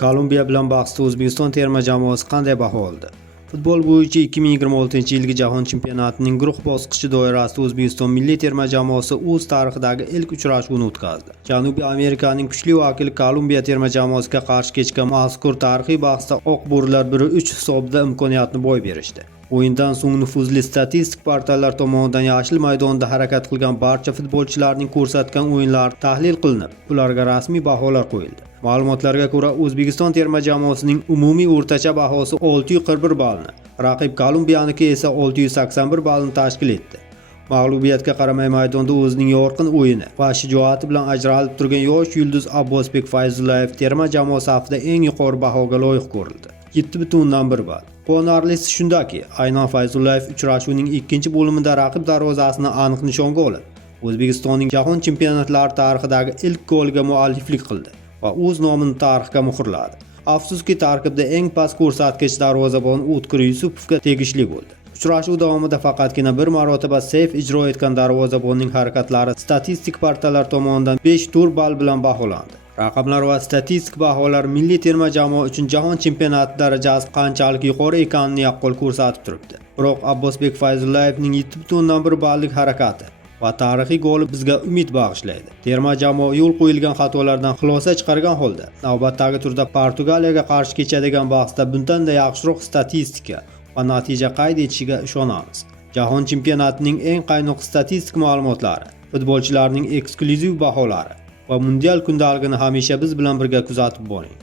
Kolumbiya bilan bahsda O'zbekiston terma jamoasi qanday baho oldi? Futbol bo'yicha 2026-yilgi Jahon chempionatining guruh bosqichi doirasida O'zbekiston milliy terma jamoasi o'z tarixidagi ilk uchrashuvni o'tkazdi. Janubiy Amerikaning kuchli vakili Kolumbiya terma jamoasiga qarshi kechgan mazkur tarixiy bahsda oq bo'rilar 1-3 hisobida imkoniyatni boy berishdi. O'yindan so'ng nufuzli statistik portallar tomonidan yashil maydonda harakat qilgan barcha futbolchilarning ko'rsatgan o'yinlari tahlil qilinib, ularga rasmiy baholar qo'yildi. Ma'lumotlarga ko'ra, O'zbekiston terma jamoasining umumiy o'rtacha bahosi 641 ballni, raqib Kolumbiyaniki esa 681 ballni tashkil etdi. Mag'lubiyatga qaramay maydonda o'zining yorqin o'yini va shijoati bilan ajralib turgan yosh yulduz Abbosbek Fayzullayev terma jamoa safida eng yuqori bahoga loyiq ko'rildi. 7,1 ball. Quvonarlisi shundaki, aynan Fayzullayev uchrashuvning ikkinchi bo'limida raqib darvozasini aniq nishonga olib, O'zbekistonning jahon chempionatlari tarixidagi ilk goliga mualliflik qildi va o'z nomini tarixga muhrladi. Afsuski, tarkibda eng past ko'rsatkich darvozabon O'tkir Yusupovga tegishli bo'ldi. Uchrashuv davomida faqatgina bir marotaba seyf ijro etgan darvozabonning harakatlari statistik portallar tomonidan 5 ball bilan baholandi. Raqamlar va statistik baholar milliy terma jamoa uchun jahon chempionati darajasi qanchalik yuqori ekanini yaqqol ko'rsatib turibdi. Biroq Abbosbek Fayzullayevning 7,1 ballik harakati va tarixiy goli bizga umid bag'ishlaydi. Terma jamoa yo'l qo'yilgan xatolardan xulosa chiqargan holda navbatdagi turda Portugaliyaga qarshi kechadigan bahsda bundan-da yaxshiroq statistika va natija qayd etishiga ishonamiz. Jahon chempionatining eng qaynoq statistik ma'lumotlari, futbolchilarning eksklyuziv baholari va mundial kundaligini hamisha biz bilan birga kuzatib boring.